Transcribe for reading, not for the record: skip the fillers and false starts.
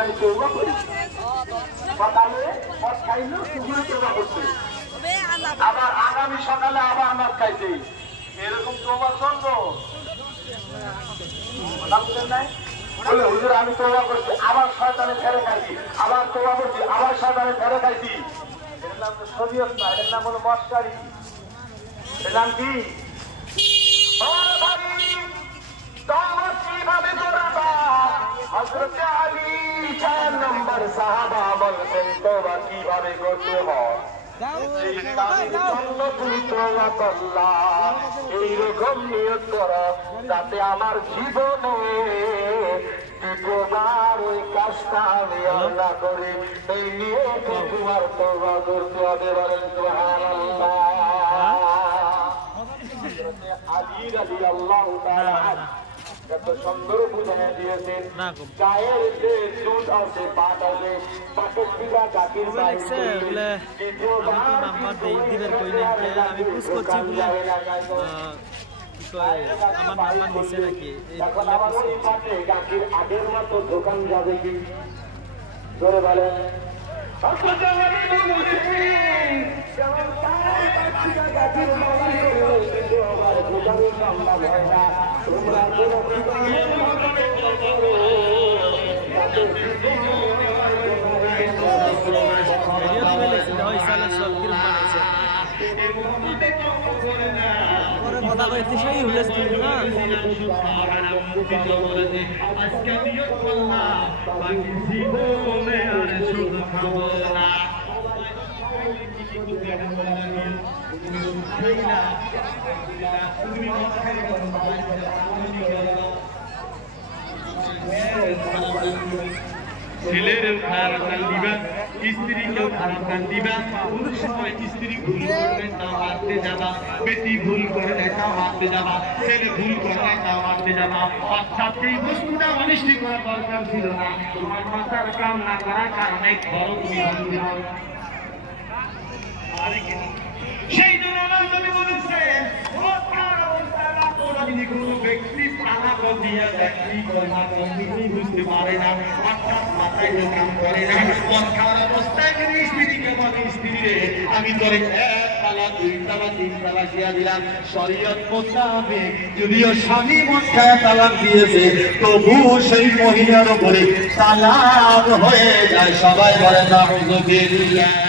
আমি তওবা করি সকালে মদ খাইলো দুপুরে তওবা করছে আবার আগামী সকালে আবার মদ খাইছে এরকম তওবা চলবো বলে হুজুর আমি তওবা করছি আবার শয়তানে ফেরে খাইছি আবার তওবা করছি আবার শয়তানে ফেরে খাইছি এর নাম তো শরীয়ত না এর নাম হলো মশকারি এর নাম কি ও ভাই তওবা কিভাবে করা হযরত আলী 4 নম্বর সাহাবা বলতেন তওবা কিভাবে করতে হয় এইরকম নিয়ত করো যাতে আমার জীবনে দ্বিতীয়বার ওই কাজটা আমি আর না করি এই নিয়তে তোমার তওবা করতে হবে বলেন সুবহানাল্লাহ আলী রাদিয়াল্লাহু তাআলা এত সুন্দর বুঝিয়ে দিয়েছেন গায়ের যে দুধ আছে পাট আছে পাটের পিঠা কাকির নাম্বার দিবেন কইলেন আমি পুশ করছি বলে আমার নাম্বার দিছে নাকি এখন আমার ওই পাটে কাকির আগের মতো দোকান যাবে কি জোরে বলেন কথা কইতে সেই হুলস্থুল না আজকে নিয়ত করলাম বাকি জীবনে আর সুখ খাবো না ছেলেরও খারাপ গান দিবা স্ত্রীকেও খারাপ গান দিবা কোন সময় স্ত্রী ভুল করবে তাও মারতে যাবা বেটি ভুল করলে তাও মারতে যাবা ছেলে ভুল করলে তাও মারতে যাবা অর্থাৎ এই বস্তুটা অনিষ্টি করা দরকার ছিল না তোমার মাথার কাম না করার কারণে ঘর তুমি ভাঙবে সেই জন্য নবী বলেছেন যদি কোনো ব্যক্তি থানা দিয়া ব্যক্তি বুঝতে পারে না অর্থাৎ মাথায় কাম করে না অর্থাৎ অবস্থায় যদি স্ত্রীকে বলে স্ত্রী রে আমি তোরে 1 তালা 2 তালা 3 তালা দিয়া দিলাম শরীয়ত মোতাবেক যদিও স্বামী মক্কা তালাক দিয়েছে তবু সেই মহিলার উপরে তালাক হয়ে যায় সবাই বলে না হুজুর